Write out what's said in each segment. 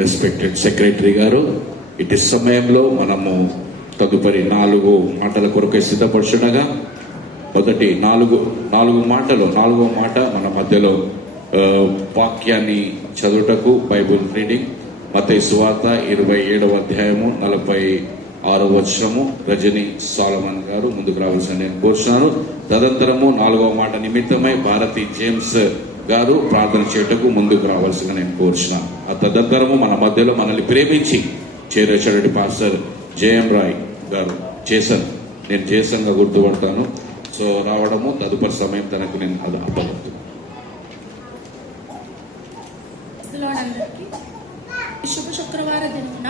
Respected secretary గారు, ఇటు సమయంలో మనము తదుపరి 4 మాటల కొరకు సిద్ధపడుచుండగా మొదటి 4 మాటలు 4వ మాట మన మధ్యలో వాక్యాన్ని చదువుటకు బైబుల్ రీడింగ్ మత్తయి సువార్త 27వ అధ్యాయము 46వ వచనము రజని సాలమన్ గారు ముందుకు రావాల్సిన నేను కోరుచున్నాను. తదనంతరము 4వ మాట నిమిత్తమై భారతి జేమ్స్ గారు ప్రార్థన చేయటకు ముందుకు రావాల్సిన నేను కోరుచున్నాను. ఆ తదనంతరము మన మధ్యలో మనల్ని ప్రేమించి చేరేచడి పాస్టర్ జేఎం రాయ్ గారు నేను జేసన్ గా గుర్తుపడతాను. సో రావడము తదుపరి సమయం తనకు నేను అది అప్పగలుగుతాను. శుభ శుక్రవార దినాన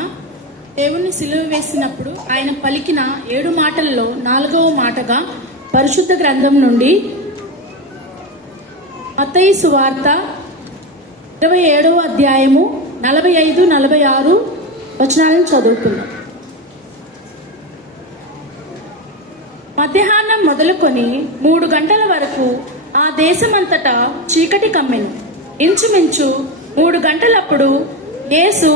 దేవుణ్ణి సిలువ వేసినప్పుడు ఆయన పలికిన 7 మాటల్లో 4వ మాటగా పరిశుద్ధ గ్రంథం నుండి మత్తయి సువార్త 27వ అధ్యాయము 45-46 వచనాలను చదువుకున్నాం. మధ్యాహ్నం మొదలుకొని 3 గంటల వరకు ఆ దేశమంతటా చీకటి కమ్మెను. ఇంచుమించు 3 గంటలప్పుడు యేసు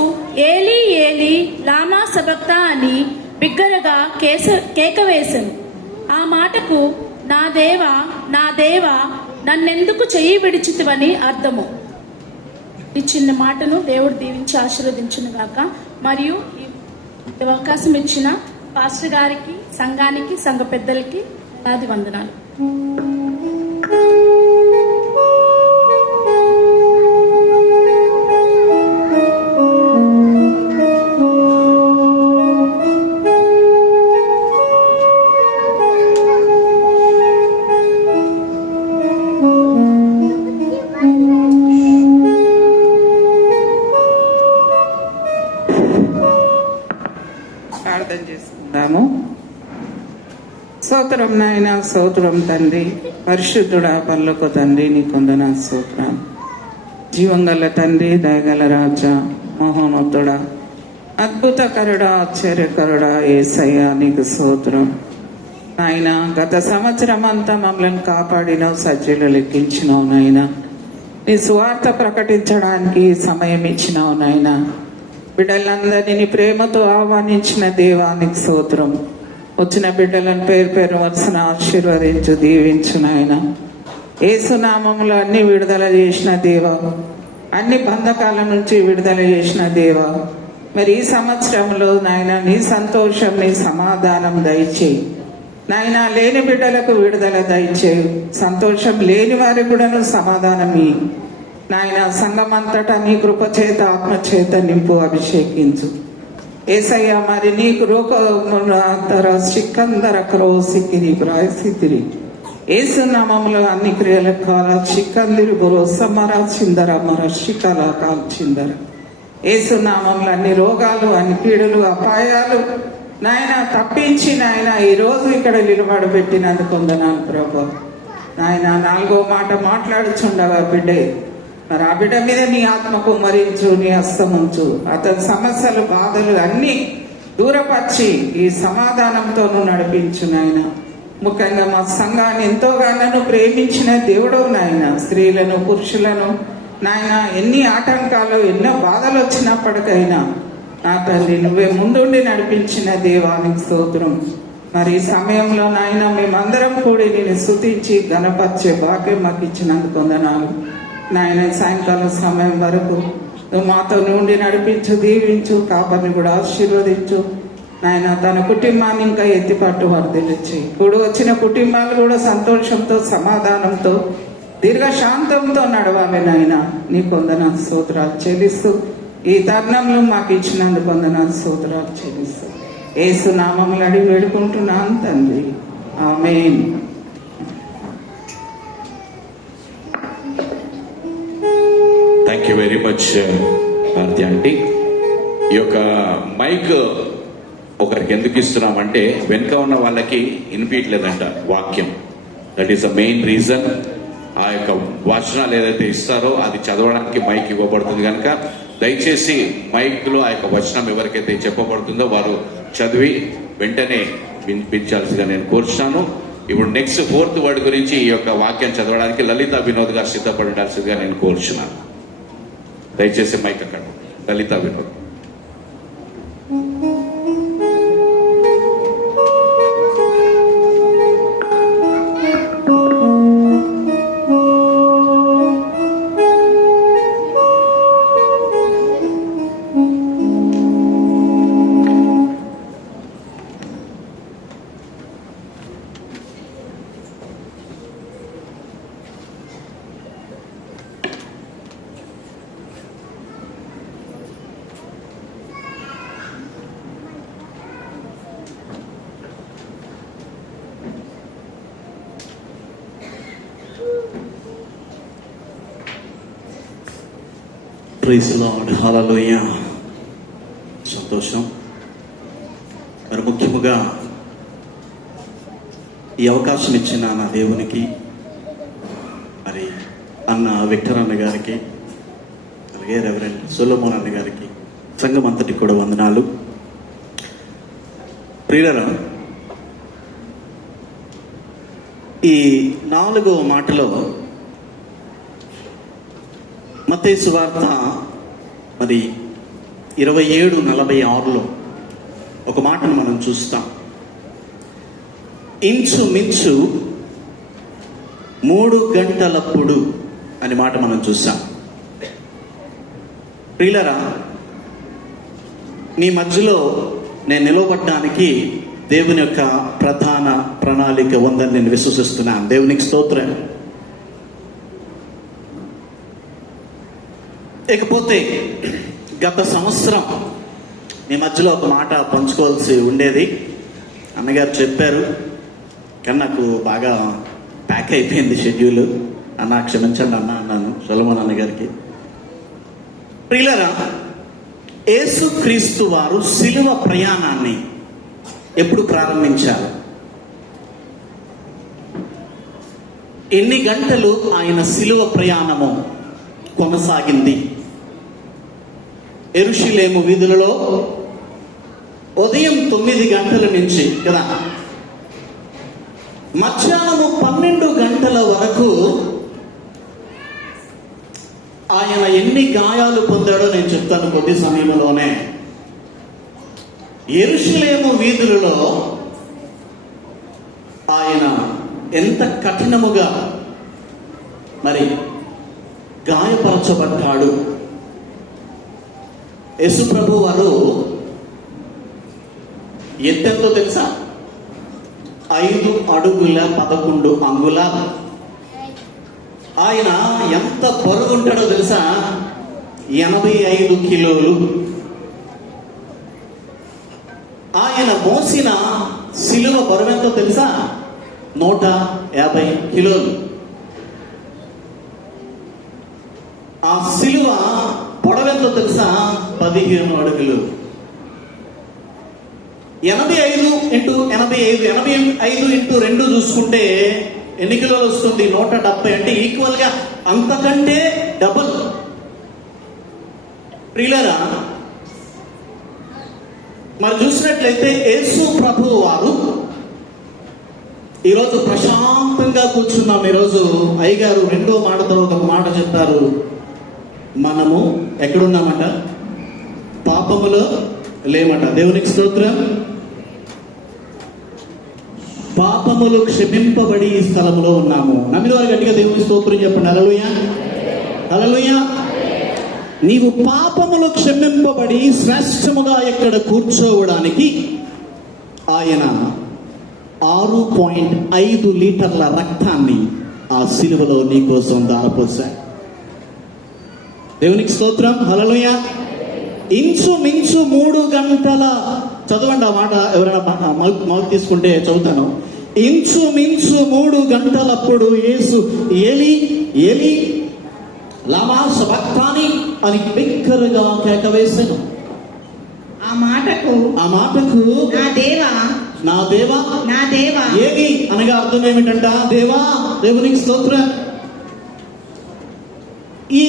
ఏలీ ఏలీ లామా సబక్తా అని బిగ్గరగా కేక వేసెను. ఆ మాటకు నా దేవా నా దేవా నన్నెందుకు చెయ్యి విడిచితివని అర్థము. ఈ చిన్న మాటను దేవుడు దీవించి ఆశీర్వదించును గాక. మరియు ఈ అవకాశం ఇచ్చిన పాస్టర్ గారికి, సంఘానికి, సంఘ పెద్దలకి నాది వందనాలు. ప్రార్థన చేసుకుందాము. స్తోత్రం నాయన, స్తోత్రం తండ్రి, పరిశుద్ధుడా పర్లోక తండ్రి, నీ కొందన స్తోత్రం. జీవంగల తండ్రి, దయగల రాజా, మహోన్నతుడా, అద్భుతకరుడా, ఆశ్చర్యకరుడా యేసయ్యా నీకు స్తోత్రం. నాయన గత సంవత్సరం అంతా మమ్మల్ని కాపాడినావు, సజ్జలు లెక్కించినావు నాయన. నీ సువార్త ప్రకటించడానికి సమయం ఇచ్చినావు నాయన. బిడ్డలందరినీ ప్రేమతో ఆహ్వానించిన దేవానికి స్తోత్రం. వచ్చిన బిడ్డలను పేరు పేరు వరుసన ఆశీర్వదించు, దీవించు నాయన. యేసునామములో అన్ని విడుదల చేసిన దేవ, అన్ని బంధకాల నుంచి విడుదల చేసిన దేవ, మరి ఈ సంవత్సరంలో నాయన నీ సంతోషం, నీ సమాధానం దయచేయి నాయన. లేని బిడ్డలకు విడుదల దయచేయి, సంతోషం లేని వారికి కూడాను సమాధానం నాయన. సంఘమంతటా నీ కృపచేత ఆత్మచేత నింపు, అభిషేకించు ఏసయ్య. మరి నీకు రూపర సికందర క్రోసికిరి ప్రాయసితిరి ఏసునామంలో అన్ని క్రియల కాల చిక్కందిరి బురోసమర చిందర మర శికల కాల్చిందర. ఏసునామంలో అన్ని రోగాలు, అన్ని పీడలు, అపాయాలు నాయన తప్పించి నాయన ఈరోజు ఇక్కడ నిలబడబెట్టినందుకు వందనాలు ప్రభు. నాయన 4వ మాట మాట్లాడుచుండగా బిడ్డే, మరి ఆ బిడ్డ మీద నీ ఆత్మ కుమ్మరించు, నీ హస్తముంచు. అతని సమస్యలు, బాధలు అన్ని దూరపరిచి ఈ సమాధానంతో నడిపించు నాయన. ముఖ్యంగా మా సంఘాన్ని ఎంతోగానో ప్రేమించిన దేవుడు నాయన. స్త్రీలను, పురుషులను నాయన ఎన్ని ఆటంకాలు, ఎన్నో బాధలు వచ్చినప్పటికైనా నా తల్లి నువ్వే ముందుండి నడిపించిన దేవానికి స్తోత్రం. మరి ఈ సమయంలో నాయన మేమందరం కూడి నేను స్తుతించి ఘనపరిచే భాగ్యం మాకు ఇచ్చినందుకు వందనాలు నాయన. సాయంకాలం సమయం వరకు నువ్వు మాతో నుండి నడిపించు, దీవించు, కాపర్ని కూడా ఆశీర్వదించు నాయన. తన కుటుంబాన్ని ఇంకా ఎత్తిపట్టు వర్ధిల్లించి ఇప్పుడు వచ్చిన కుటుంబాలు కూడా సంతోషంతో, సమాధానంతో, దీర్ఘశాంతంతో నడవాలి నాయన. నీ వందనాలు స్తోత్రాలు చెల్లిస్తూ ఈ తరుణంలో మాకు ఇచ్చినందుకు వందనాలు స్తోత్రాలు చెల్లిస్తూ యేసు నామములు అడిగి వేడుకుంటున్నాను తండ్రి, ఆమేన్. Thank you very much Bharati aunty. ఈ యొక్క మైక్ ఒకరికి ఎందుకు ఇస్తున్నామంటే వెనుక ఉన్న వాళ్ళకి వినిపించలేదంట వాక్యం. That is the main reason. ఆ యొక్క వచనాలు ఏదైతే ఇస్తారో అది చదవడానికి మైక్ ఇవ్వబడుతుంది కనుక దయచేసి మైక్ లో ఆ యొక్క వచనం ఎవరికైతే చెప్పబడుతుందో వారు చదివి వెంటనే వినిపించాల్సిగా నేను కోరుచున్నాను. ఇప్పుడు నెక్స్ట్ 4th వర్డ్ గురించి ఈ యొక్క వాక్యం చదవడానికి లలిత వినోద్ గారు సిద్ధపడాల్సిందిగా నేను కోరుచున్నాను. దయచేసి మైక్ అక్కడ. లలిత వినోద్. ప్రైజ్ లార్డ్, హల్లెలూయా. సంతోషం. మరి ముఖ్యముగా ఈ అవకాశం ఇచ్చిన నా దేవునికి, మరి అన్న విక్టర్ అన్న గారికి, అలాగే రెవరెండ్ సొలొమోన్ అన్న గారికి, సంఘం అంతటికి కూడా వందనాలు. ప్రియులారా, ఈ 4వ మాటలో మత్తయి సువార్త మరి 27:46లో ఒక మాటను మనం చూస్తాం. ఇంచుమించు 3 గంటలప్పుడు అనే మాట మనం చూస్తాం. ప్రియులారా, నీ మధ్యలో నేను నిలవబడ్డానికి దేవుని యొక్క ప్రధాన ప్రణాళిక ఉందని నేను విశ్వసిస్తున్నాను. దేవునికి స్తోత్రం. ఇకపోతే గత సంవత్సరం మీ మధ్యలో ఒక మాట పంచుకోవాల్సి ఉండేది. అన్నగారు చెప్పారు, కానీ నాకు బాగా ప్యాక్ అయిపోయింది షెడ్యూల్. అన్న క్షమించండి అన్న అన్నాను సొలొమోన్ అన్నగారికి. ప్రియులారా, యేసుక్రీస్తు వారు సిలువ ప్రయాణాన్ని ఎప్పుడు ప్రారంభించారు? ఎన్ని గంటలు ఆయన సిలువ ప్రయాణము కొనసాగింది? యెరూషలేము వీధులలో ఉదయం 9 గంటల నుంచి కదా మధ్యాహ్నము 12 గంటల వరకు ఆయన ఎన్ని గాయాలు పొందాడో నేను చెప్తాను కొద్ది సమయంలోనే. యెరూషలేము వీధులలో ఆయన ఎంత కఠినముగా మరి గాయపరచబడ్డాడు. యేసు ప్రభు వారు ఎత్తెంతో తెలుసా? 5 అడుగుల 11 అంగుళాలు. ఆయన ఎంత బరువుంటాడో తెలుసా? 85 కిలోలు. ఆయన మోసిన సిలువ బరువెంతో తెలుసా? 150 కిలోలు. ఆ సిలువ పొడవెంతో తెలుసా? 15 అడుగులు. 85 × 85, 85 × 2 చూసుకుంటే ఎన్ని కిలోలు వస్తుంది? 170. అంటే ఈక్వల్ గా అంతకంటే డబుల్. ప్రియులారా, మరి చూసినట్లయితే యేసు ప్రభు వారు ఈరోజు ప్రశాంతంగా కూర్చున్నాం. ఈరోజు అయ్యగారు 2వ మాట తర్వాత ఒక మాట చెప్పారు. మనము ఎక్కడున్నామట? పాపములో లేమట. దేవునికి స్తోత్రం. పాపములు క్షమింపబడి ఈ స్థలంలో ఉన్నాము. నమ్మిన వారు గట్టిగా దేవునికి స్తోత్రం చెప్పండి. హల్లెలూయా, హల్లెలూయా. నీవు పాపములు క్షమింపబడి శ్రేష్టముగా ఇక్కడ కూర్చోవడానికి ఆయన 6.5 లీటర్ల రక్తాన్ని ఆ సిలువలో నీ కోసం దారపోశాడు. దేవునికి స్తోత్రం. హల్లెలూయా. ఇంచుమించు 3 గంటల, చదవండి ఆ మాట. ఎవరైనా మౌత్ తీసుకుంటే చదువుతాను. ఇంచుమించు 3 గంటలప్పుడు యేసు ఏలి ఏలి లామా సబక్తాని అని బిగ్గరగా కేక వేశాను. ఆ మాటకు నా దేవా నా దేవా ఏలి అనగా అర్థం ఏమిటంట? దేవా. దేవునికి స్తోత్రం. ఈ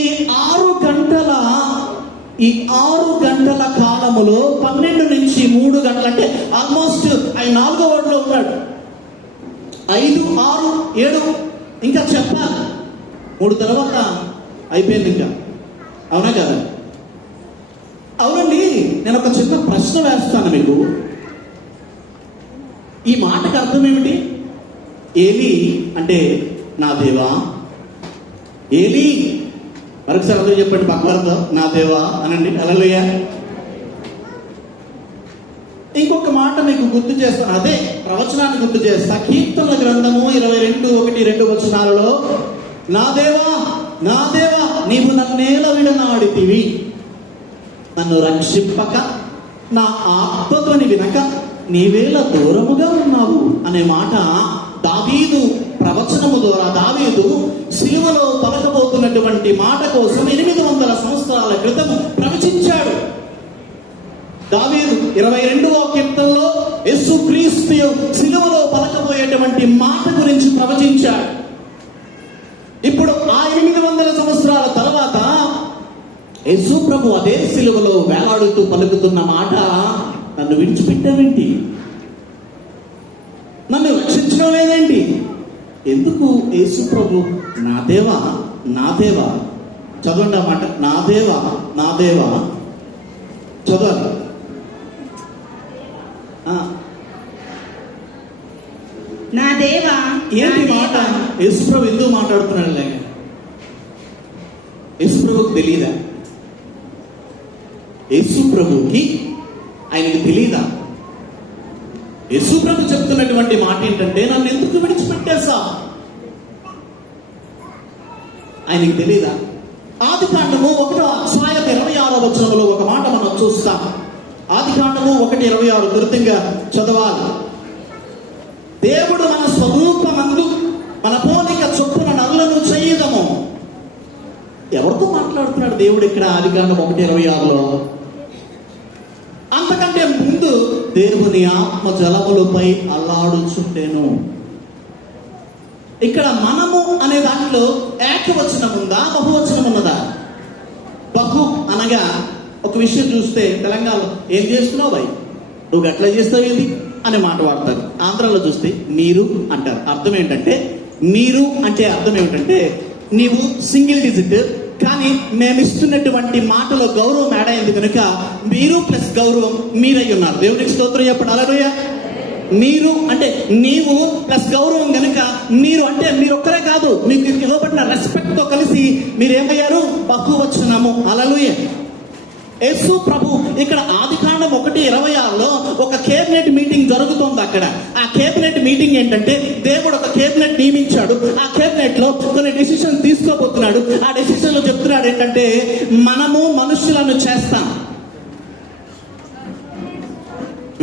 6 గంటల కాలములో 12 నుంచి 3 గంటలు అంటే ఆల్మోస్ట్ ఆయన 4వ వార్డులో ఉన్నాడు. 5, 6, 7 ఇంకా చెప్పాలి. 3 తర్వాత అయిపోయింది ఇంకా. అవునా కదా? అవునండి, నేను ఒక చిన్న ప్రశ్న వేస్తాను మీకు. ఈ మాటకు అర్థం ఏమిటి? ఏలి అంటే నా దేవా. ఏలి మరొకసారి అర్థం చెప్పండి, పక్కవారితో. నా దేవా అనండి. హల్లెలూయా. ఇంకొక మాట మీకు గుర్తు చేస్తాను, అదే ప్రవచనాన్ని గుర్తు చేస్తా. కీర్తనల గ్రంథము 22:1-2 నా దేవా, నా దేవా, నీవు నన్నేల విడనాడితివి, నన్ను రక్షింపక, నా ఆత్మధ్వని వినక నీవేళ దూరముగా ఉన్నావు అనే మాట దావీదు ప్రవచనము ద్వారా దావీదు సిలువలో పలకబోతున్నటువంటి మాట కోసం 800 సంవత్సరాల క్రితం ప్రవచించాడు. దావీదు 22వ కీర్తనలో యేసుక్రీస్తు సిలువలో పలకబోయేటువంటి మాట గురించి ప్రవచించాడు. ఇప్పుడు ఆ 800 సంవత్సరాల తర్వాత యేసు ప్రభు అదే సిలువలో వేలాడుతూ పలుకుతున్న మాట, నన్ను విడిచిపెట్టావేంటి, నన్ను రక్షించడం లేదేంటి? ఎందుకు యేసు ప్రభు నా దేవా, నా దేవా, చదవండి ఆ మాట, నా దేవా, నా దేవా, చదవాలి. నా దేవా, ఏంటి నా మాట? దేవా. యేసు ప్రభు ఎందుకు మాట్లాడుతున్నాడు లేక? యేసు ప్రభుకి తెలియదా? యేసు ప్రభుకి ఆయనకి తెలియదా? యేసు ప్రభు చెప్తున్నటువంటి మాట ఏంటంటే, నన్ను ఎందుకు విడిచిపెట్టేసా? ఆయనకి తెలియదా? ఆదికాండము 1:26 ఒక మాట మనం చూస్తాం. ఆదికాండము 1:26 త్వరితంగా చదవాలి. దేవుడు మన స్వరూపమందు మన పోలిక చొప్పున నరులను చేయదము. ఎవరితో మాట్లాడుతున్నాడు దేవుడు ఇక్కడ? ఆదికాండం 1:26. అంతకంటే ముందు దేవుని ఆత్మ జలములపై అల్లాడుచుంటేను. ఇక్కడ మనము అనే దాంట్లో ఏకవచనం ఉందా, బహువచనం ఉన్నదా? బహు అనగా ఒక విషయం చూస్తే తెలంగాణలో ఏం చేస్తున్నావు భయ్, నువ్వు గట్లా చేస్తావు ఏంది అనే మాట వాడతారు. ఆంధ్రాలో చూస్తే మీరు అంటారు. అర్థం ఏంటంటే, మీరు అంటే అర్థం ఏమిటంటే నీవు సింగిల్ డిజిట్, కానీ మేము ఇస్తున్నటువంటి మాటలో గౌరవం యాడ్ అయింది కనుక మీరు ప్లస్ గౌరవం మీరై ఉన్నారు. దేవునికి స్తోత్రం చెప్పండి. హల్లెలూయా. మీరు అంటే నీవు ప్లస్ గౌరవం కనుక మీరు అంటే మీరు ఒక్కరే కాదు, మీకు ఇవ్వబడిన రెస్పెక్ట్ తో కలిసి మీరు ఏమయ్యారు? బహువచనము. హల్లెలూయా. యేసు ప్రభు ఇక్కడ ఆదికాండం 1:26 ఒక కేబినెట్ మీటింగ్ జరుగుతోంది. అక్కడ ఆ కేబినెట్ మీటింగ్ ఏంటంటే, దేవుడు ఒక కేబినెట్ నియమించాడు. ఆ కేబినెట్ లో కొన్ని డెసిషన్ తీసుకోబోతున్నాడు. ఆ డెసిషన్ లో చెప్తున్నాడు ఏంటంటే, మనము మనుషులను చేస్తాం,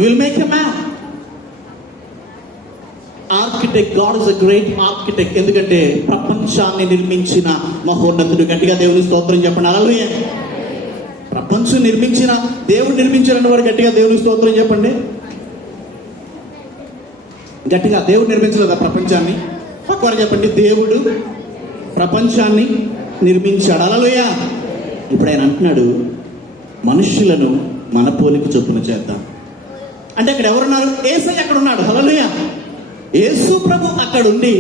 will make a man. Architect, God is a great architect. ఎందుకంటే ప్రపంచాన్ని నిర్మించిన మహోన్నతుడు. గట్టిగా దేవుని స్తోత్రం చెప్పండి. హల్లెలూయా. ప్రపంచం నిర్మించిన దేవుడు నిర్మించిన వారు గట్టిగా దేవుని స్తోత్రం చెప్పండి. గట్టిగా దేవుడు నిర్మించలేదా ప్రపంచాన్ని? పక్కవారు చెప్పండి, దేవుడు ప్రపంచాన్ని నిర్మించాడు. హల్లెలూయా. ఇప్పుడు ఆయన అంటున్నాడు, మనుష్యులను మన పోలిక చొప్పున చేద్దాం. అంటే అక్కడ ఎవరున్నారు? యేసయ్య అక్కడ ఉన్నాడు. హల్లెలూయా. యేసు ప్రభు అక్కడుండి,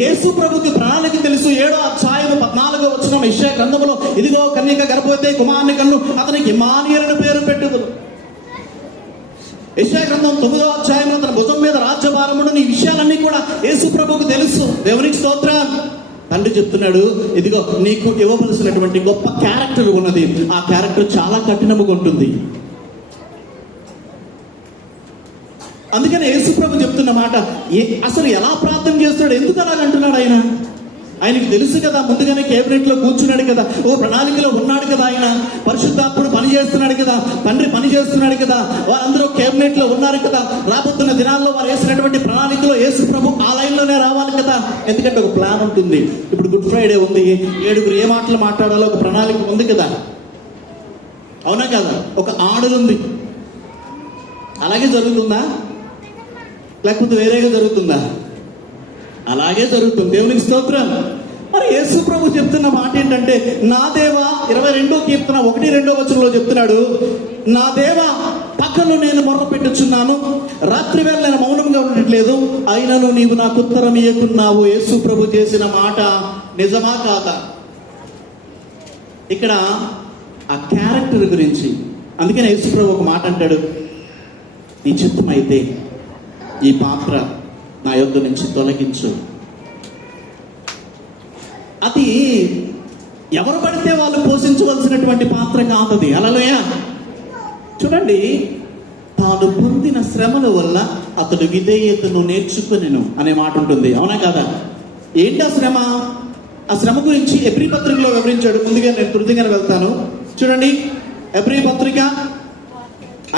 యేసు ప్రభుకి ప్రణాళిక తెలుసు. 7:14 యెషయా గ్రంథంలో, ఇదిగో కన్యక గర్భవతి కుమారుని కన్ను, అతనికి ఇమ్మానుయేలు పేరు పెట్టుదురు. యెషయా గ్రంథం 9వ తన భుజం మీద రాజ్యభారమును, ఈ విషయాలన్నీ కూడా యేసు ప్రభుకు తెలుసు. దేవునికి స్తోత్రం. తండ్రి చెప్తున్నాడు, ఇదిగో నీకు ఇవ్వవలసినటువంటి గొప్ప క్యారెక్టర్ ఉన్నది. ఆ క్యారెక్టర్ చాలా కఠినముగా ఉంటుంది. అందుకని యేసు ప్రభు చెప్తున్న మాట, అసలు ఎలా ప్రార్థన చేస్తున్నాడు, ఎందుకు అలాగ అంటున్నాడు? ఆయనకి తెలుసు కదా, ముందుగానే కేబినెట్ లో కూర్చున్నాడు కదా, ఓ ప్రణాళికలో ఉన్నాడు కదా, ఆయన పరిశుద్ధాత్ముడు పని చేస్తున్నాడు కదా, తండ్రి పని చేస్తున్నాడు కదా, వారందరూ కేబినెట్ లో ఉన్నారు కదా. రాబోతున్న దినాల్లో వారు వేసినటువంటి ప్రణాళికలో యేసు ప్రభు ఆ లైన్ లోనే రావాలి కదా. ఎందుకంటే ఒక ప్లాన్ ఉంటుంది. ఇప్పుడు గుడ్ ఫ్రైడే ఉంది, 7 ఏ మాటలు మాట్లాడాలో ఒక ప్రణాళిక ఉంది కదా, అవునా కదా? ఒక ఆర్డర్ ఉంది. అలాగే జరుగుతుందా, లేకపోతే వేరేగా జరుగుతుందా? అలాగే జరుగుతుంది. దేవునికి స్తోత్రం. మరి యేసు ప్రభు చెప్తున్న మాట ఏంటంటే, నా దేవా, 22వ కీర్తన 1-2 చెప్తున్నాడు, నా దేవా, పగలు నేను మొర్ర పెట్టుచున్నాను, రాత్రి వేళ నేను మౌనంగా ఉండట్లేదు, అయినను నీవు నాకు ఉత్తరం ఇయ్యకున్నావు. యేసు ప్రభు చేసిన మాట నిజమా కాదా? ఇక్కడ ఆ క్యారెక్టర్ గురించి, అందుకని యేసుప్రభు ఒక మాట అంటాడు, నీ చిత్తం అయితే ఈ పాత్ర నా యొద్ద నుంచి తొలగించు. అది ఎవరు పడితే వాళ్ళు పోషించవలసినటువంటి పాత్ర కాదది. హల్లెలూయా. చూడండి, తాను పొందిన శ్రమల వల్ల అతడు విధేయతను నేర్చుకునేను అనే మాట ఉంటుంది. అవునా కాదా? ఏంటి ఆ శ్రమ? ఆ శ్రమ గురించి ఎబ్రీ పత్రికలో వివరించాడు. ముందుగా నేను కృతిగా వెళ్తాను. చూడండి, ఎబ్రీ పత్రిక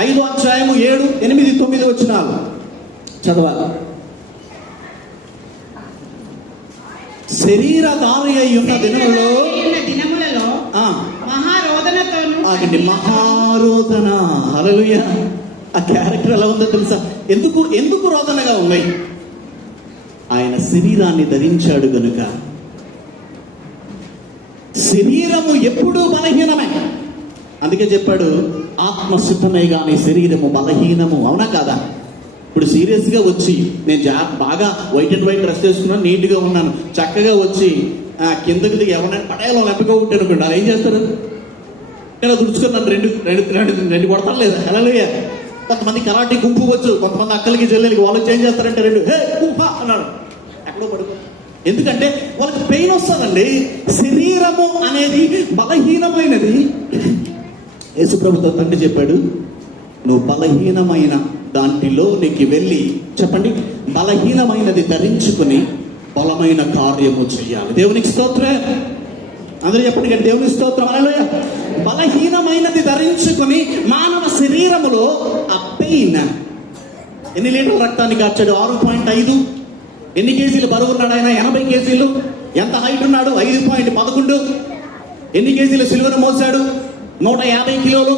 5వ అధ్యాయము 7, 8, 9 వచనాలు చదవాలి. శరీరధారి అయి ఉన్న దినములలో దినములలో ఆ, మహారోదనతోను ఆగండి, మహారోదన. హల్లెలూయా. ఆ క్యారెక్టర్ ఎలా ఉందో తెలుసా? ఎందుకు రోదనగా ఉన్నాయి? ఆయన శరీరాన్ని ధరించాడు గనుక. శరీరము ఎప్పుడూ బలహీనమే. అందుకే చెప్పాడు, ఆత్మ సిద్ధమే గాని శరీరము బలహీనము. అవునా కాదా? ఇప్పుడు సీరియస్ గా వచ్చి నేను బాగా వైట్ అండ్ వైట్ డ్రెస్ వేసుకున్నాను, నీట్ గా ఉన్నాను, చక్కగా వచ్చి కిందకి దిగి ఎవరైనా పడేలో లెప్పగా ఉంటే అనుకోండి, అలా ఏం చేస్తారు? నేను దుడుచుకున్నాను, రెండు కొడతాను లేదా? హల్లెలూయా. కొంతమంది కరాటీ గుంపు వచ్చు, కొంతమంది అక్కలకి చెల్లెలకి వాళ్ళు ఏం చేస్తారంటే రెండు హే ఊహా అన్నాడు, ఎక్కడో పడుకో. ఎందుకంటే వాళ్ళకి పెయిన్ వస్తుందండి. శరీరము అనేది బలహీనమైనది. యేసుప్రభుతో తండ్రి చెప్పాడు, నువ్వు బలహీనమైన దాంట్లోనికి వెళ్ళి, చెప్పండి, బలహీనమైనది ధరించుకుని బలమైన కార్యము చేయాలి. దేవునికి స్తోత్రం. అందరూ చెప్పండి కదా, దేవునికి స్తోత్రం. హల్లెలూయా. బలహీనమైనది ధరించుకుని మానవ శరీరములో ఆ పెయిన్. ఎన్ని లీటర్ల రక్తాన్ని కార్చాడు? 6.5. ఎన్ని కేజీలు బరువు ఉన్నాడు ఆయన? 80 కేజీలు. ఎంత హైట్ ఉన్నాడు? 5.11. ఎన్ని కేజీలు సిలువను మోసాడు? 150 కిలోలు.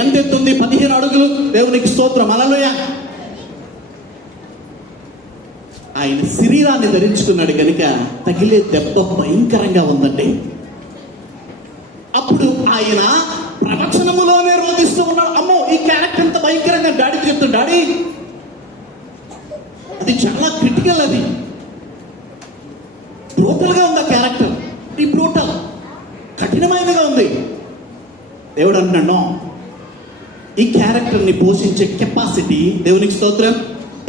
ఎంత ఎత్తుంది? 15 అడుగులు. దేవునికి స్తోత్రం. హల్లెలూయా. ఆయన శరీరాన్ని ధరించుకున్నాడు కనుక తగిలే దెబ్బ భయంకరంగా ఉందండి. అప్పుడు ఆయన ప్రవచనములోనే రోధిస్తూ ఉన్నాడు. అమ్మో, ఈ క్యారెక్టర్ ఎంత భయంకరంగా డాడీకి చెప్తాడు. డాడీ, అది చాలా క్రిటికల్, అది బ్రూటల్ గా ఉంది. ఆ క్యారెక్టర్ ఈ బ్రూటల్ కఠినమైనగా ఉంది. దేవుడు అంటున్నాడు, ఈ క్యారెక్టర్ ని పోషించే కెపాసిటీ, దేవునికి స్తోత్రం,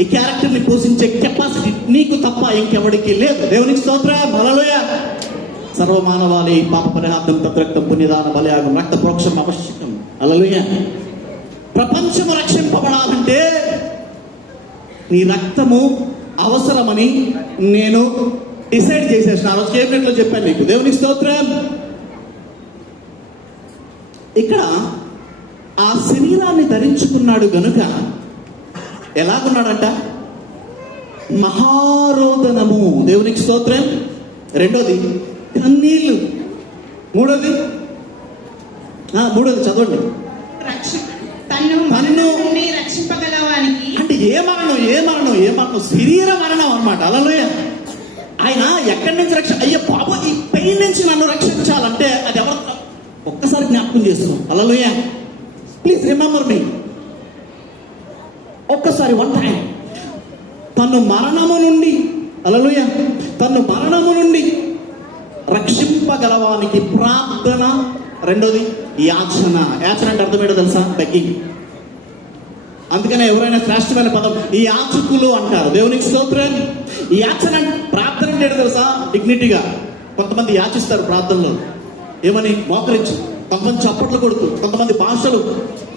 ఈ క్యారెక్టర్ ని పోషించే కెపాసిటీ నీకు తప్ప ఇంకెవడికి లేదు. దేవునికి స్తోత్రం. హల్లెలూయా. సర్వమానవాళి పాప పరిహార్థం తద్రక్తం పుణ్యదాన బలియాగం రక్త ప్రోక్షం అవశ్యకం. హల్లెలూయా. ప్రపంచము రక్షింపబడాలంటే నీ రక్తము అవసరమని నేను డిసైడ్ చేసేసిన. ఆ రోజు కేబినెట్లో చెప్పాను నీకు. దేవునికి స్తోత్రం. ఇక్కడ ఆ శరీరాన్ని ధరించుకున్నాడు గనుక ఎలాగున్నాడంట? మహారోదనము. దేవునికి స్తోత్రం. రెండోది కన్నీళ్ళు. మూడోది చదవండి. తన్ను నుండి రక్షింపగలవానికి. అంటే ఏ మరణం? శరీర మరణం అన్నమాట. హల్లెలూయా. ఆయన ఎక్కడి నుంచి అయ్యో బాబు, ఈ పెయిన్ నుంచి నన్ను రక్షించాలంటే అది ఎవరు? ఒక్కసారి జ్ఞాపకం చేస్తున్నాం. హల్లెలూయా. Please remember me. ఒక్కసారి వన్ టైం. తను మరణము నుండి, హల్లెలూయా, తను మరణము నుండి రక్షింపగలవానికి ప్రార్థన. రెండోది యాచన. యాచన అంటే అర్థం ఏంటో తెలుసా? బెగ్గింగ్. అందుకనే ఎవరైనా శ్రేష్టమైన పదం ఈ యాచకులు అంటారు. దేవునికి స్తోత్రం. ఈ యాచన ప్రార్థన అంటే ఏంటో తెలుసా? డిగ్నిటీగా. కొంతమంది యాచిస్తారు ప్రార్థనలో. ఏమని? మోకరించి. కొంతమంది చప్పట్లు కొడుతూ, కొంతమంది భాషలు,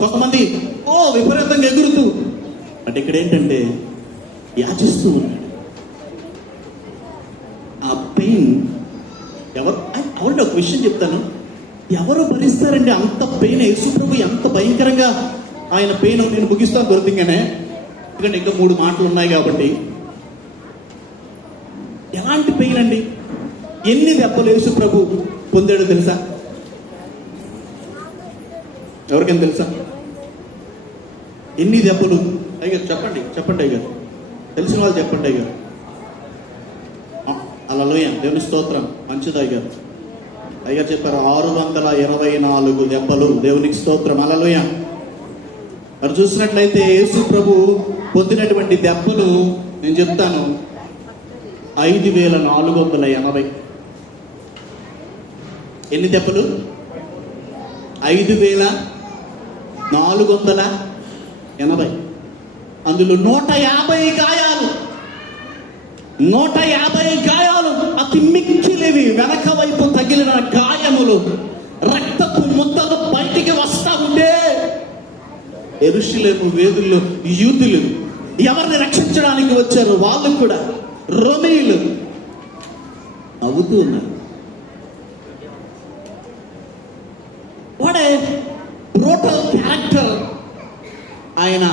కొంతమంది విపరీతంగా ఎగురుతూ. అంటే ఇక్కడ ఏంటంటే యాచిస్తూ ఉన్నాడు. ఆ పెయిన్ ఎవరంటే ఒక విషయం చెప్తాను, ఎవరు భరిస్తారండి అంత పెయిన్? యేసుప్రభు ఎంత భయంకరంగా ఆయన పెయిన్. నేను ముగిస్తాను దొరికింగానే, ఎందుకంటే ఇంకా 3 మాటలు ఉన్నాయి కాబట్టి. ఎలాంటి పెయిన్ అండి? ఎన్ని దెబ్బలు యేసుప్రభు పొందాడో తెలుసా? ఎవరికైనా తెలుసా ఎన్ని దెబ్బలు? అయ్యారు చెప్పండి అయ్యారు. తెలిసిన వాళ్ళు చెప్పండి అయ్యారు. హల్లెలూయా. దేవుని స్తోత్రం. మంచిది అయ్యారు. చెప్పారు 624 దెబ్బలు. దేవునికి స్తోత్రం. హల్లెలూయా. మరి చూసినట్లయితే యేసు ప్రభు పొందినటువంటి దెబ్బలు నేను చెప్తాను. 5480. ఎన్ని దెబ్బలు? 5000 480, అందులో 150 గాయాలు. 150 గాయాలు, అతి మిక్కిలివి. వెనక వైపు తగిలిన గాయములు, రక్తపు ముద్దలు బయటికి వస్తా ఉంటే యెరూషలేము వేదుల్లో యూదులు ఎవరిని రక్షించడానికి వచ్చారు, వాళ్ళు కూడా రోమీయులు నవ్వుతూ ఉన్నారు. వాట్ ఏ బ్రూటల్ క్యారెక్టర్ ఆయన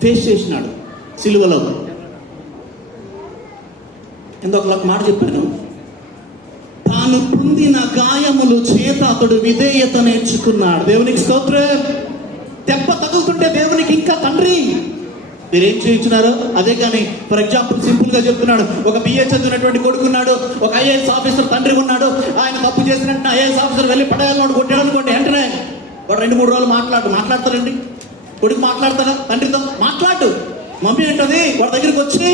ఫేస్ చేసినాడు సిలువలో. ఇంకొక మాట చెప్పాను, తాను పొందిన గాయములు చేత అతడు విధేయత నేర్చుకున్నాడు. దేవునికి స్తోత్రం. దెబ్బ తగులుతుంటే దేవునికి ఇంకా తండ్రి మీరేం చేయించున్నారో అదే. కానీ ఫర్ ఎగ్జాంపుల్ సింపుల్ గా చెప్తున్నాడు, ఒక బిఏ చదివినటువంటి కొడుకున్నాడు, ఒక ఐఏఎస్ ఆఫీసర్ తండ్రి ఉన్నాడు. ఆయన తప్పు చేసినట్టు ఐఏఎస్ ఆఫీసర్ వెళ్ళి పడేయాలన్నాడు, కొట్టాడు అనుకోండి, వెంటనే వాడు 2-3 రోజులు మాట్లాడతారండి. కొడుకు మాట్లాడతారా తండ్రితో? మాట్లాడు. మమ్మీ అంటది వాడి దగ్గరికి వచ్చి,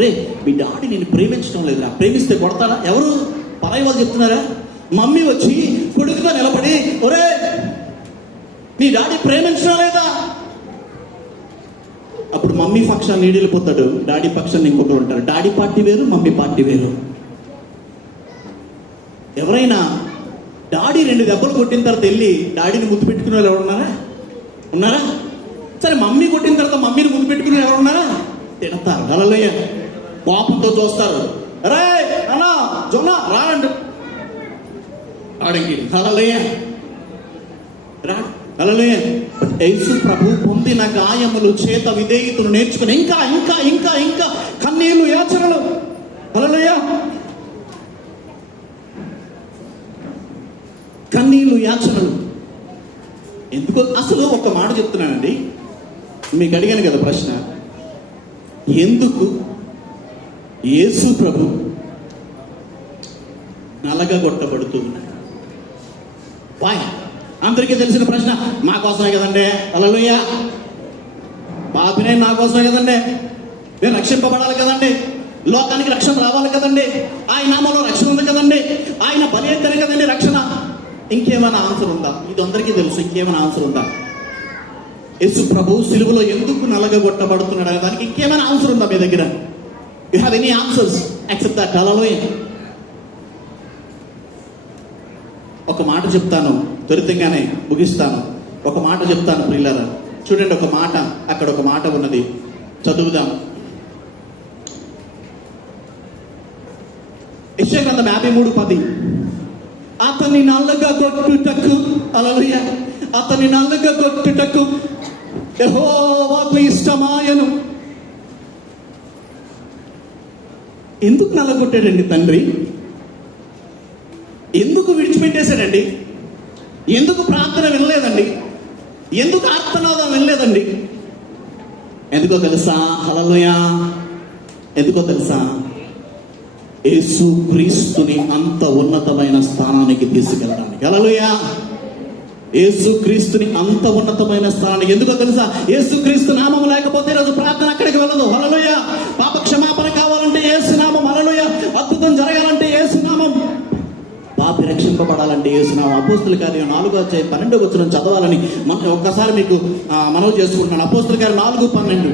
రే మీ డాడీ నేను ప్రేమించడం లేదురా, ప్రేమిస్తే కొడతారా? ఎవరు? పరాయి వాళ్ళు చెప్తున్నారా? మమ్మీ వచ్చి కొడుకుతో నిలబడి, ఒరే నీ డాడీ ప్రేమించడం లేదా? అప్పుడు మమ్మీ పక్షాన్ని నీడిలిపోతాడు, డాడీ పక్షాన్ని ఇంకొకరు ఉంటారు. డాడీ పార్టీ వేరు, మమ్మీ పార్టీ వేరు. ఎవరైనా డాడీ 2 దెబ్బలు కొట్టిన తర్వాత వెళ్ళి డాడీని ముద్దు పెట్టుకునే వాళ్ళు ఎవరున్నారా? ఉన్నారా? సరే మమ్మీ కొట్టిన తర్వాత మమ్మీని ముద్దు పెట్టుకునే ఎవరు ఉన్నారా? తిడతారు. హల్లెలూయా. కోపంతో చూస్తారు. అరే అన్నా జొన్న రాడండి ఆడంకి. హల్లెలూయా. రా. హల్లెలూయా. యేసు ప్రభు పొందిన గాయములు చేత విధేయతను నేర్చుకుని ఇంకా ఇంకా ఇంకా ఇంకా కన్నీళ్లు, యాచనలు. హల్లెలూయా. కన్నీళ్లు, యాచనలు. ఎందుకు? అసలు ఒక మాట చెప్తున్నానండి, మీకు అడిగాను కదా ప్రశ్న, ఎందుకు యేసు ప్రభు నలగగొట్టబడుతూ ఉన్నాడు? వాయ్ అందరికీ తెలిసిన ప్రశ్న. మా కోసమే కదండి. హల్లెలూయా. పాపినే నా కోసమే కదండి. నేను రక్షింపబడాలి కదండి, లోకానికి రక్షణ రావాలి కదండి, ఆయన నామంలో రక్షణ ఉంది కదండి, ఆయన బలి అయితేనే కదండి రక్షణ. ఇంకేమైనా ఆన్సర్ ఉందా? ఇది అందరికీ తెలుసు. ఇంకేమైనా ఆన్సర్ ఉందా? యేసు ప్రభు సిలువలో ఎందుకు నలగగొట్టబడుతున్నాడు దానికి ఇంకేమైనా ఆన్సర్ ఉందా మీ దగ్గర? You have any answers except that? హల్లెలూయా. ఒక మాట చెప్తాను, త్వరితంగానే ముగిస్తాను. ఒక మాట చెప్తాను ప్రియులారా. చూడండి, ఒక మాట, అక్కడ ఒక మాట ఉన్నది, చదువుదాం. యెషయా గ్రంథం 53:10. అతని నల్లగగొట్టుటకు, హల్లెలూయా, అతని నల్లగగొట్టుటకు యెహోవాకు ఇష్టమాయను. ఎందుకు నల్లగొట్టాడండి తండ్రి? ఎందుకు విడిచిపెట్టేశాడండి? ఎందుకు ప్రార్థన వినలేదండి? ఎందుకు ఆర్తనాదం వినలేదండి? ఎందుకో తెలుసా? హల్లెలూయా. ఎందుకో తెలుసా? యేసు క్రీస్తుని అంత ఉన్నతమైన స్థానానికి తీసుకెళ్ళడానికి. హల్లెలూయా. యేసు క్రీస్తుని అంత ఉన్నతమైన స్థానానికి. ఎందుకో తెలుసా? యేసు క్రీస్తు నామం లేకపోతే ఈరోజు ప్రార్థన అక్కడికి వెళ్ళదు. హల్లెలూయా. పాప క్షమాపణ కావాలంటే యేసు నామం. హల్లెలూయా. అద్భుతం జరగాలంటే యేసు నామం. పాపి రక్షింపబడాలంటే యేసు నామం. అపోస్తుల కార్యం 4:12 చదవాలని ఒక్కసారి మీకు మనవి చేసుకుంటున్నాను. అపోస్తుల కార్యం 4:12.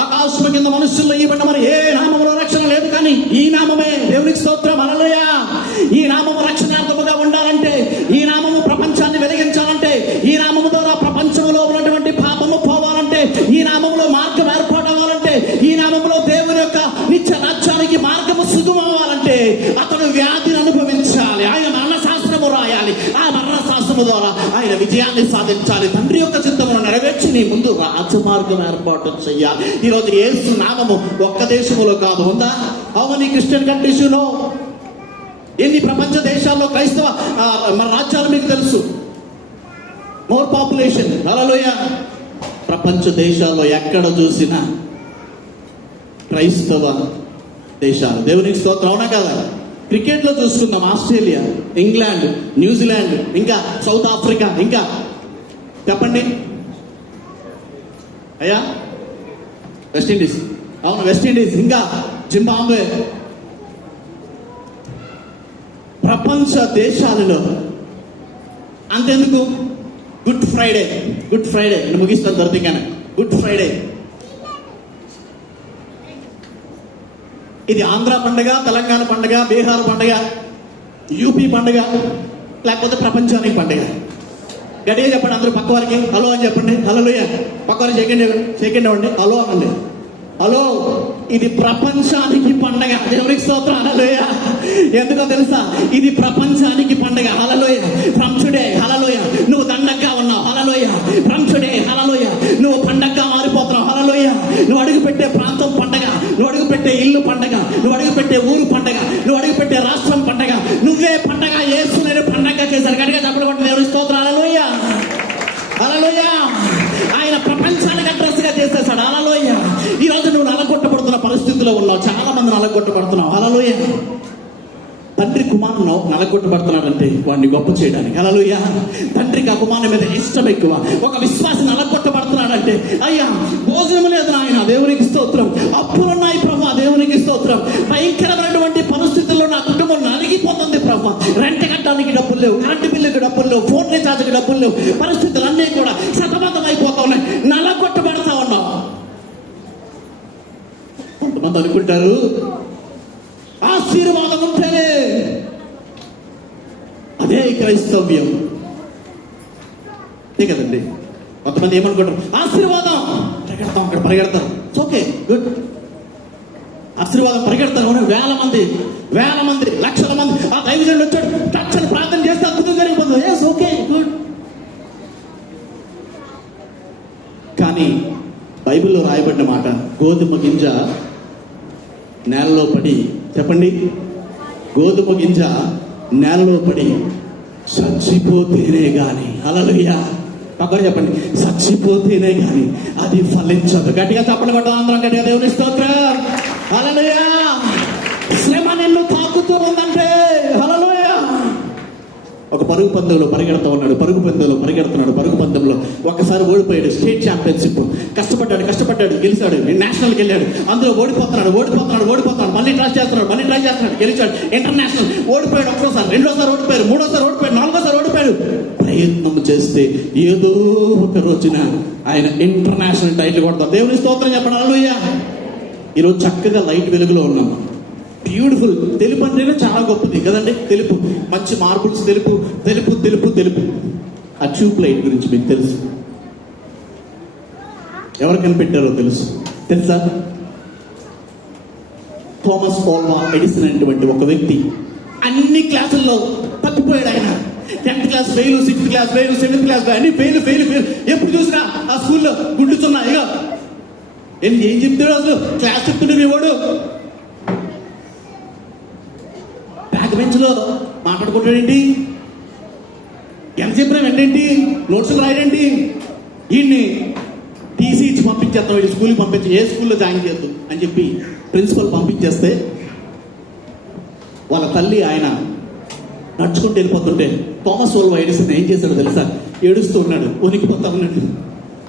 ఆకాశం కింద మనుషుల్లో ఇవ్వడం మరి ఏ నామములో రక్షణ లేదు, కానీ ఈ నామమే. దేవునికి స్తోత్రం. హల్లెలూయా. ఈ నామము రక్షణార్థముగా ఉండాలంటే, ఈ నామము ప్రపంచాన్ని వెలిగించాలంటే, ఈ నామము ద్వారా ప్రపంచంలో ఉన్నటువంటి పాపము పోవాలంటే, ఈ నామములో మార్గం ఏర్పడాలంటే, ఈ నామములో దేవుని యొక్క నిత్య రాజ్యానికి మార్గము సుగమవ్వాలంటే అతను వ్యాధిని అనుభవించాలి. ఆయన మరణశాస్త్రము రాయాలి. ఆ మరణశాస్త్రము ద్వారా ఆయన విజయాన్ని సాధించాలి. తండ్రి యొక్క చిత్తమును నెరవేర్చి నీ ముందు రాజమార్గం ఏర్పాటు చెయ్యాలి. ఈరోజు యేసు నామము ఒక్క దేశములో కాదు, ఉందా? హౌ మెనీ క్రిస్టియన్ కంట్రీస్లో? ఎన్ని ప్రపంచ దేశాల్లో క్రైస్తవ మన రాజ్యాలు మీకు తెలుసు? More population. హల్లెలూయా. ప్రపంచ దేశాల్లో ఎక్కడ చూసినా క్రైస్తవ దేశాలు. దేవునికి స్తోత్రం. అవునా కదా? క్రికెట్ లో చూసుకుందాం, ఆస్ట్రేలియా, ఇంగ్లాండ్, న్యూజిలాండ్, ఇంకా సౌత్ ఆఫ్రికా, ఇంకా చెప్పండి అయ్యా, వెస్టిండీస్. అవును, వెస్టిండీస్, ఇంకా జింబాబ్వే. ప్రపంచ దేశాలలో అంతెందుకు, గుడ్ ఫ్రైడే నేను ముగిస్తాను త్వరగానే. గుడ్ ఫ్రైడే ఇది ఆంధ్ర పండుగ, తెలంగాణ పండుగ, బీహార్ పండుగ, యూపీ పండుగ, లేకపోతే ప్రపంచానికి పండుగ. గట్టిగా చెప్పండి అందరూ పక్క వారికి హలో అని చెప్పండి. హల్లెలూయా. పక్క వారికి సెకండ్ ఇవ్వండి. హలో అనండి. హలో, ఇది ప్రపంచానికి పండగ. దేవునికి స్తోత్రం. హల్లెలూయా. ఎందుకో తెలుసా? ఇది ప్రపంచానికి పండగ. హల్లెలూయా. ఫ్రమ్ టుడే హల్లెలూయా నువ్వు దండగ్గా ఉన్నావు. హల్లెలూయా. ఫ్రమ్ టుడే హల్లెలూయా నువ్వు పండగగా మారిపోతున్నావు. హల్లెలూయా. నువ్వు అడుగు పెట్టే ప్రాంతం పండగ, నువ్వు అడుగు పెట్టే ఇల్లు పండగ, నువ్వు అడుగు పెట్టే ఊరు పండగ, నువ్వు అడుగు పెట్టే రాష్ట్రం పండగ. నువ్వే పండగ. యేసు నేను పండగ చేశారు. గట్టిగా చెప్పడం దేవునికి స్తోత్రం. హల్లెలూయా. హల్లెలూయా. ఆయన ప్రపంచానికి అడ్రస్ గా చేసేసాడు. హల్లెలూయా. ఈ రోజు నువ్వు నలగొట్టబడుతున్న పరిస్థితిలో ఉన్నావు. చాలా మంది నలగొట్టబడుతున్నావు. హల్లెలూయా. తండ్రి కుమారుడు నలగొట్టబడుతున్నాడంటే వాడిని గొప్ప చేయడానికి. హల్లెలూయా. తండ్రికి ఆ కుమారుని మీద ఇష్టం ఎక్కువ. ఒక విశ్వాసి నలగొట్టబడుతున్నాడంటే, అయ్యా భోజనం లేదు నాయన, దేవునికి స్తోత్రం. అప్పులున్నాయి ప్రభా, దేవునికి స్తోత్రం. భయంకరమైనటువంటి పరిస్థితుల్లో నా కుటుంబం నలిగిపోతుంది ప్రభా. రెంట్ కట్టడానికి డబ్బులు లేవు, కరెంటు బిల్లుకి డబ్బులు లేవు, ఫోన్ రీఛార్జ్కి డబ్బులు లేవు. పరిస్థితులు అన్నీ కూడా సతమతం అయిపోతా ఉన్నాయి. నలగొట్టబడతా ఉన్నావు. కొంతమంది అనుకుంటారు ఆశీర్వాదం ఉంటేనే అదే క్రైస్తవ్యం. కదండి. కొంతమంది ఏమనుకుంటారు, ఆశీర్వాదం పరిగెడతాం, అక్కడ పరిగెడతారు. Okay good. ఆశీర్వాదం పరిగెడతారు. వేల మంది లక్షల మంది ఆ దైవజనుడు వచ్చాడు, తక్షణ ప్రార్థన చేస్తే అద్భుతం జరిగిపోతుంది. Yes, okay good. కానీ బైబిల్లో రాయబడిన మాట, గోధుమ గింజ నేలలో పడి, చెప్పండి, గోధుమ గింజ నేలలో పడి చచ్చిపోతేనే గాని, హల్లెలూయా, పక్కన చెప్పండి, చచ్చిపోతేనే గాని అది ఫలించదు. గట్టిగా చెప్పండి కొట్ట అందరం గట్టిగా. దేవుని స్తోత్రం. హల్లెలూయా. శ్రమ నిన్ను తాకుతూ ఉందంటే, హల్లెలూయా. ఒక పరుగు పందెంలో పరిగెడుతున్నాడు. ఒకసారి ఓడిపోయాడు. స్టేట్ ఛాంపియన్షిప్ కష్టపడ్డాడు, గెలిచాడు. నేషనల్కి వెళ్ళాడు, అందులో ఓడిపోతున్నాడు. మళ్ళీ ట్రై చేస్తున్నాడు, గెలిచాడు. ఇంటర్నేషనల్ ఓడిపోయాడు. ఒకటోసారి, రెండోసారి ఓడిపోయాడు, మూడోసారి ఓడిపోయాడు, నాలుగోసారి ఓడిపోయాడు. ప్రయత్నం చేస్తే ఏదో ఒక రోజున ఆయన ఇంటర్నేషనల్ టైటిల్ కొడతారు. దేవుని స్తోత్రం చెప్పండి. హల్లెలూయా. ఈరోజు చక్కగా లైట్ వెలుగులో ఉన్నాం. బ్యూటిఫుల్. తెలుపు అంటేనే చాలా గొప్పది కదండి. తెలుపు, మంచి మార్బుల్స్, తెలుపు. ఆ ట్యూబ్ లైట్ గురించి మీకు తెలుసు. ఎవరు కనిపెట్టారో తెలుసా? థామస్ ఆల్వా ఎడిసన్ అనేటువంటి ఒక వ్యక్తి అన్ని క్లాసుల్లో తప్పిపోయాడు. ఆయన 10th class fail, 6th class fail, 7th class అన్ని ఫెయిల్. ఎప్పుడు చూసినా ఆ స్కూల్లో గుండుతున్నా. ఇక ఏం చెప్తాడు అసలు? క్లాస్ చెప్తుండే మీ వాడు బ్యాక్ బెంచ్ లో మాట్లాడుకుంటాడేంటి? ఎంత చెప్పినా వెంటేంటి? నోట్స్ రాయడేంటి? ఈయన్ని టీసీ ఇచ్చి పంపించేస్తాం, వీళ్ళు స్కూల్కి పంపించి, ఏ స్కూల్లో జాయిన్ చేయొద్దు అని చెప్పి ప్రిన్సిపల్ పంపించేస్తే, వాళ్ళ తల్లి ఆయన నడుచుకుంటూ వెళ్ళిపోతుంటే థామస్ ఆల్వా ఎడిసన్ ఏం చేశాడో తెలుసా? ఏడుస్తూ ఉన్నాడు, వణికిపోతా ఉన్నాడు.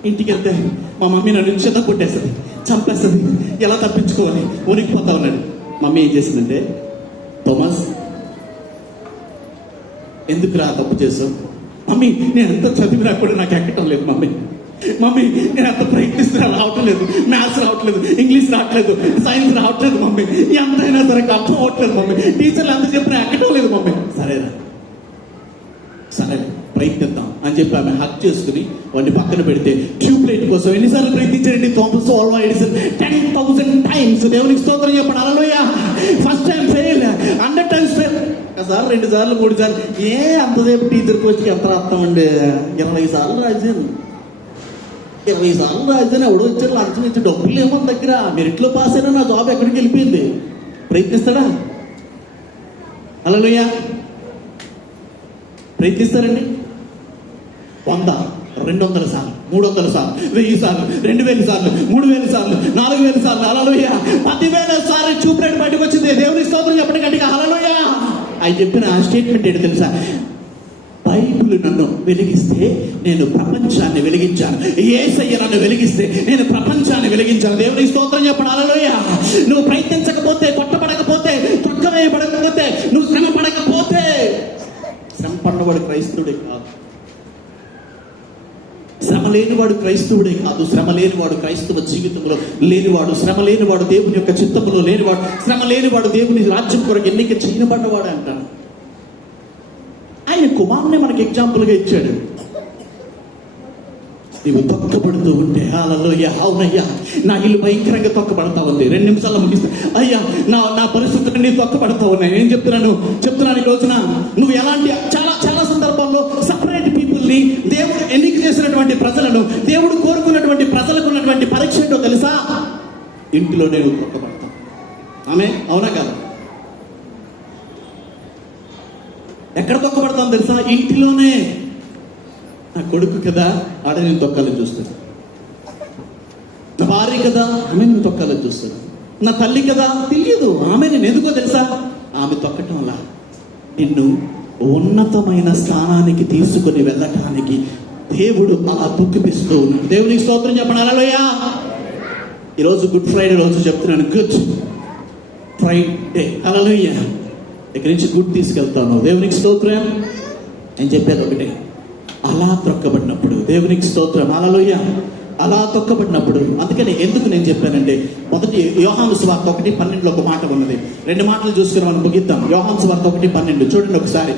ఇంటికి వెళ్తే మా మమ్మీ నన్ను నిమిషం కొట్టేస్తుంది, చంపేస్తుంది, ఎలా తప్పించుకోవాలి, వణికిపోతా ఉన్నాడు. మమ్మీ ఏం చేసిందంటే, థామస్ ఎందుకురా తప్పు చేసావు? మమ్మీ నేను ఎంత చదివినా కూడా నాకు ఎక్కటం లేదు మమ్మీ నేను ఎంత ప్రయత్నిస్తున్నా రావటం లేదు, మ్యాథ్స్ రావట్లేదు, ఇంగ్లీష్ రావట్లేదు, సైన్స్ రావట్లేదు మమ్మీ, ఎంతైనా సరే అర్థం అవ్వట్లేదు మమ్మీ, టీచర్లు ఎంత చెప్పినా ఎక్కటం లేదు మమ్మీ. సరే ప్రయత్నిద్దాం అని చెప్పి ఆమె హక్ చేసుకుని వాడిని పక్కన పెడితే ట్యూబ్ లైట్ కోసం ఎన్నిసార్లు ప్రయత్నించారండి థామస్ ఆల్వా ఎడిసన్? 10,000 times. దేవునికి స్తోత్రం చెప్పండి. హల్లెలూయా. First time fail, 100 times fail. ఒకసారి, 2 సార్లు, 3 సార్లు. అంతసేపు టీచర్ పోస్ట్కి ఎంత రాస్తాం అండి? 20 సార్లు రాశాను. 20 సార్లు రాశాను. ఎవడో వచ్చారు లంచం ఇచ్చి, డబ్బులు ఏమో దగ్గర, మెరిట్లో పాస్ అయినా నా జాబ్ ఎక్కడికి వెళ్ళిపోయింది. ప్రయత్నిస్తాడా? హల్లెలూయా. ప్రయత్నిస్తారండి? 100, 200 సార్లు, 300 సార్లు, 1000 సార్లు, 2000 సార్లు, 3000 సార్లు, 4000 సార్లు. హల్లెలూయా. 10,000 సార్లు ట్యూబ్ లైట్ బయటకు వచ్చింది. దేవునికి స్తోత్రం చెప్పండి గట్టిగా. హల్లెలూయా. ఆయన చెప్పిన ఆ స్టేట్మెంట్ ఏంటి తెలుసా? బైబిల్ నన్ను వెలిగిస్తే నేను ప్రపంచాన్ని వెలిగించాను. యేసయ్య నన్ను వెలిగిస్తే నేను ప్రపంచాన్ని వెలిగించాను. దేవునికి స్తోత్రం చెప్పండి. హల్లెలూయా. నువ్వు ప్రయత్నించకపోతే, కొట్టబడకపోతే, తొక్కవేయబడకపోతే, నువ్వు శ్రమ పడకపోతే, శ్రమ పడ్డవాడు క్రైస్తవుడే కాదు. లేనివాడు క్రైస్తవుడే కాదు, శ్రమ లేనివాడు క్రైస్తవ జీవితంలో లేనివాడు, శ్రమ లేనివాడు దేవుని యొక్క చిత్తములో లేనివాడు, శ్రమ లేనివాడు దేవుని రాజ్యం కొరకు ఎన్నిక చేయబడ్డవాడు అంటాడు. ఆయన కుమారునే మనకి ఎగ్జాంపుల్గా ఇచ్చాడు. నీవు తొక్కబడుతూ ఉంటే హల్లెలూయా, అవునయ్యా నా ఇల్లు భయంకరంగా తొక్కబడతా ఉంది, 2 నిమిషాల్లో ముగిస్తా, అయ్యా నా పరిస్థితులన్నీ తొక్కబడతా ఉన్నాయి. నేను చెప్తున్నాను ఈ రోజున నువ్వు ఎలాంటి చాలా చాలా సందర్భాల్లో సపరేట్ పీపుల్ని దేవుడు ఎన్నిక చేసినటువంటి ప్రజలను, దేవుడు కోరుకున్నటువంటి ప్రజలకు ఉన్నటువంటి పరీక్ష ఏంటో తెలుసా? ఇంటిలో నేను తొక్కబడతాను. ఆమె అవునా కాదు? ఎక్కడ తొక్కబడతాం తెలుసా? ఇంటిలోనే. నా కొడుకు కదా, ఆడ నేను తొక్కాలని చూస్తాను. నా భార్య కదా, ఆమె నేను తొక్కాలని చూస్తాను. నా తల్లి కదా, తెలియదు ఆమె నేను ఎందుకో తెలుసా? ఆమె తొక్కటం వల్ల నిన్ను ఉన్నతమైన స్థానానికి తీసుకుని వెళ్ళటానికి దేవుడు అలా తొక్కిపిస్తూ ఉన్నాడు. దేవునికి స్తోత్రం చెప్పండి. హల్లెలూయా. ఈరోజు గుడ్ ఫ్రైడే రోజు చెప్తున్నాను, గుడ్ ఫ్రైడే. హల్లెలూయా. ఇక్కడి నుంచి గుడ్ తీసుకెళ్తాను. దేవునికి స్తోత్రం. నేను చెప్పేది ఒకటే, అలా తొక్కబడినప్పుడు, దేవునికి స్తోత్రం, హల్లెలూయా, అలా తొక్కబడినప్పుడు. అందుకని ఎందుకు నేను చెప్పానంటే, మొదటి యోహాను సువార్త 1:12 ఒక మాట ఉన్నది. 2 మాటలు చూసుకుని మనం ముగిద్దాం. యోహాను సువార్త 1:12 చూడండి ఒకసారి.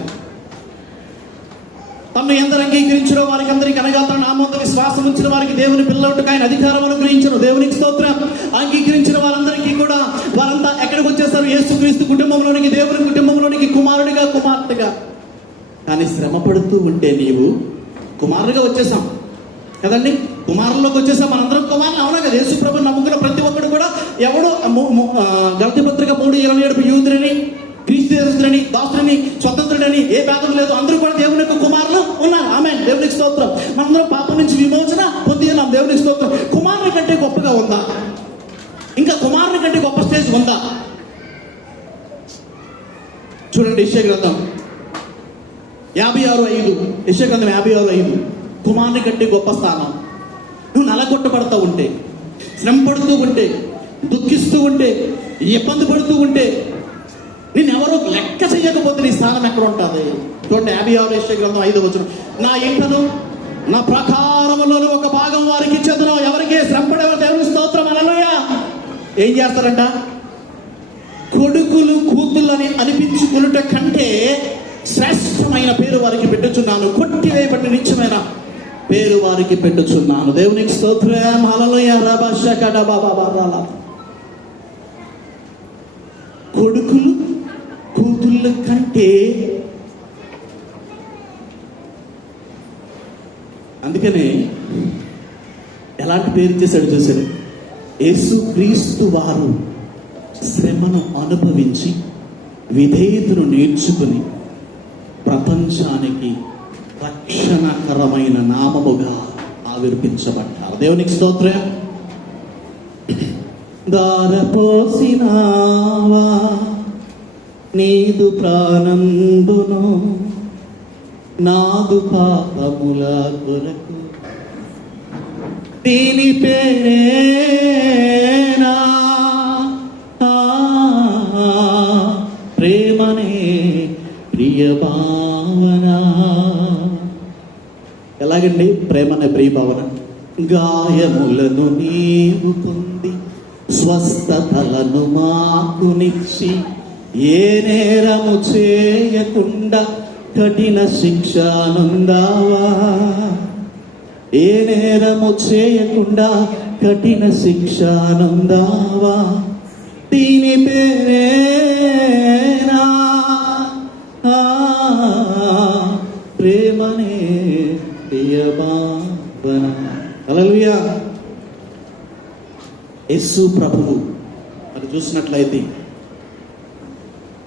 తను ఎందరు అంగీకరించిన వారికి అందరికి, అనగా తన నామమున విశ్వాసం ఉంచిన వారికి దేవుని పిల్లలకు ఆయన అధికారం అనుగ్రహించను. దేవునికి స్తోత్రం. అంగీకరించిన వారందరికీ కూడా, వారంతా ఎక్కడికి వచ్చేస్తారు? యేసుక్రీస్తు కుటుంబంలోనికి, దేవుని కుటుంబంలోనికి, కుమారుడిగా, కుమార్తెగా. కానీ శ్రమ పడుతూ ఉంటే నీవు కుమారుడిగా వచ్చేసాం కదండి, కుమారుల్లోకి వచ్చేసాం. మనందరం కుమారులు, అవునా కదా? యేసు ప్రభువుని నమ్ముకున్న ప్రతి ఒక్కడు కూడా ఎవడు గలతీ పత్రిక 3:27 యూదులని, క్రీస్తుని, దాసుని, స్వతంత్రుడని ఏ భేదం లేదు. అందరూ కూడా దేవుని యొక్క కుమారులు ఉన్నారు. ఆమేన్. దేవునికి స్తోత్రం. మనందరం పాపం నుంచి విమోచన పొంది ఉన్నాం. దేవునికి స్తోత్రం. కుమారుని కంటే గొప్పగా ఉందా? ఇంకా కుమారుని కంటే గొప్ప స్టేజ్ ఉందా? చూడండి యెషయా గ్రంథం 56:5. యెషయా గ్రంథం 56:5. కుమారుని కంటే గొప్ప స్థానం. నువ్వు నలగొట్టబడతా ఉంటే, శ్రమ పడుతూ ఉంటే, దుఃఖిస్తూ ఉంటే, ఇబ్బంది పడుతూ ఉంటే, నిన్నెవరో లెక్క చేయకపోతే నీ స్థానం ఎక్కడ ఉంటుంది? చూడండి 56 యెషయా గ్రంథం 5వ నా ఇంటను నా ప్రకారములో ఒక భాగం వారికి ఇచ్చేదను. ఎవరికి? శ్రమ పడేవారు. దేవుని స్తోత్రం. హల్లెలూయా. ఏం చేస్తారంట? కొడుకులు కూతుళ్ళని అనిపించుకున్నట కంటే శ్రేష్టమైన పేరు వారికి పెట్టుచున్నాను, కొట్టివేయబడిన నిత్యమైన పేరు వారికి పెట్టుచున్నాను. దేవునికి స్తోత్రం. హల్లెలూయా. రబషకడబబబబల. కొడుకులు కూతుళ్ళ కంటే, అందుకనే ఎలాంటి పేరు ఇచ్చేసాడు చూసాడు? యేసుక్రీస్తు వారు శ్రమను అనుభవించి విధేయతను నేర్చుకుని ప్రపంచానికి రక్షణకరమైన నామముగా ఆవిర్భించబడ్డారు. దేవునికి స్తోత్రం. దారపోసినావా నీదు ప్రాణంబును నాదు పాపముల కొరకు, దీని పేరేనా ప్రేమనే ప్రియ భావన. ఎలాగండి ప్రేమనే ప్రియ భావన? గాయములను నీవు పొంది స్వస్థతలను మాకునిచ్చి, ఏ నేరము చేయకుండా కఠిన శిక్ష నొందావా. ఏ నేరము చేయకుండా కఠిన శిక్ష నొందావా. దీని పేరేనా ప్రేమనే ప్రియ భావన. హల్లెలూయా. యేసు ప్రభువు మరి చూసినట్లయితే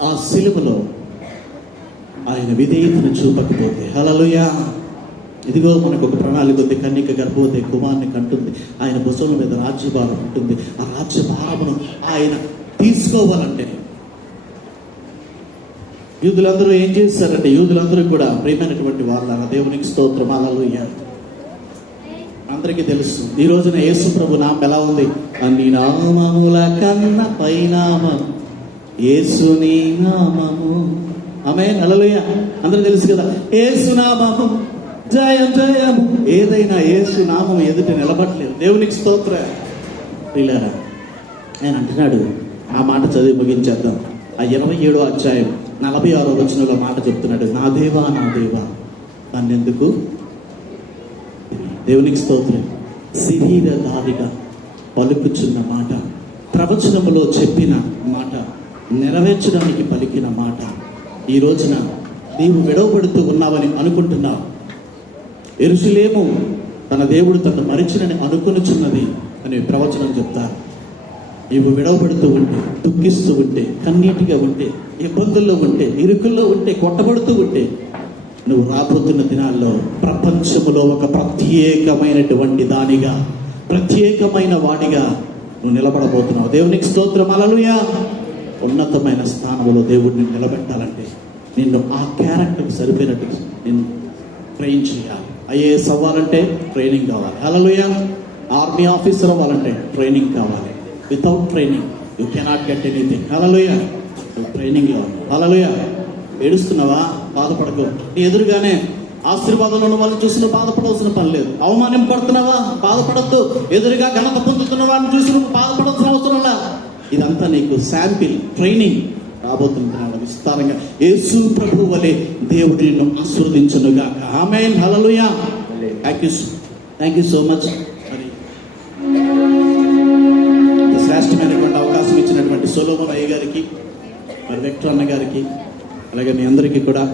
ఆ సిలువలో ఆయన విధేయతను చూపకపోతే, హల్లెలూయా, ఇదిగో మనకు ఒక ప్రణాళిక ఉంది. కన్యక గర్భవతి కుమారుని కంటుంది. ఆయన భుజం మీద రాజ్యభారం ఉంటుంది. ఆ రాజ్యభారమును ఆయన తీసుకోవాలంటే యూదులందరూ ఏం చేస్తారంటే, యూదులందరూ కూడా ప్రియమైనటువంటి వాళ్ళ దేవునికి స్తోత్రం. హల్లెలూయా. అందరికీ తెలుసు ఈ రోజున యేసు ప్రభు నామం ఎలా ఉంది? అన్ని నామముల కన్నా పైనామం యేసుని నామము. ఆమేన్. హల్లెలూయా. అందరూ తెలుసు కదా, యేసు నామము జయం జయము. ఏదైనా యేసు నామం ఎదుట నిలబడలేదు. దేవునికి స్తోత్ర. పిల్లరా, ఆయన అంటున్నాడు, ఆ మాట చదివి ముగించేద్దాం. ఆ 27వ అధ్యాయం 46వ వచనంలో మాట చెప్తున్నాడు, నా దేవా నన్నెందుకు. దేవునికి స్తోత్రం. శరీరధారిగా పలుకుచున్న మాట, ప్రవచనములో చెప్పిన మాట, నెరవేర్చడానికి పలికిన మాట. ఈ రోజున నీవు విడవబడుతూ ఉన్నావని అనుకుంటున్నావు. యెరూషలేము తన దేవుడు తను మరిచినని అనుకొనుచున్నది అని ప్రవచనం చెప్తారు. నీవు విడవబడుతూ ఉంటే, దుఃఖిస్తూ ఉంటే, కన్నీటిగా ఉంటే, ఇబ్బందుల్లో ఉంటే, ఇరుకుల్లో ఉంటే, కొట్టబడుతూ ఉంటే, నువ్వు రాబోతున్న దినాల్లో ప్రపంచములో ఒక ప్రత్యేకమైనటువంటి దానిగా, ప్రత్యేకమైన వాడిగా నువ్వు నిలబడబోతున్నావు. దేవునికి స్తోత్రం. హల్లెలూయా. ఉన్నతమైన స్థానంలో దేవుడిని నిలబెట్టాలంటే నిన్ను ఆ క్యారెక్టర్కి సరిపోయినట్టు నిన్ను ట్రైన్ చేయాలి. ఐఏఎస్ అవ్వాలంటే ట్రైనింగ్ కావాలి. హల్లెలూయా. ఆర్మీ ఆఫీసర్ అవ్వాలంటే ట్రైనింగ్ కావాలి. Without training you cannot get anything. Hallelujah. Training కావాలి. హల్లెలూయా. ఏడుస్తున్నావా? బాధపడకు. నీ ఎదురుగానే ఆశీర్వాదంలో ఉన్న వాళ్ళని చూసి నువ్వు బాధపడవలసిన పని లేదు. అవమానింపడుతున్నావా? బాధపడద్దు. ఎదురుగా ఘనత పొందుతున్న వారిని చూసి నువ్వు బాధపడాల్సిన అవసరం లా. ఇదంతా నీకు శాంపిల్, ట్రైనింగ్. రాబోతున్నాడు విస్తారంగా యేసు ప్రభు వలె దేవుడు నిన్ను ఆశీర్వదించునుగాక. ఆమేన్. హల్లెలూయా. Thank you so much. మరి శ్రేష్టమైనటువంటి అవకాశం ఇచ్చినటువంటి సొలొమోన్ అయ్య గారికి, మరి వెక్టర్ అన్న గారికి, అలాగే మీ అందరికీ కూడా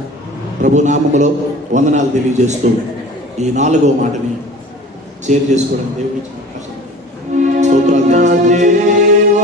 ప్రభు నామములో వందనాలు తెలియజేస్తూ ఈ 4వ మాటని షేర్ చేసుకోవడానికి దేవుడి స్తోత్రాలు.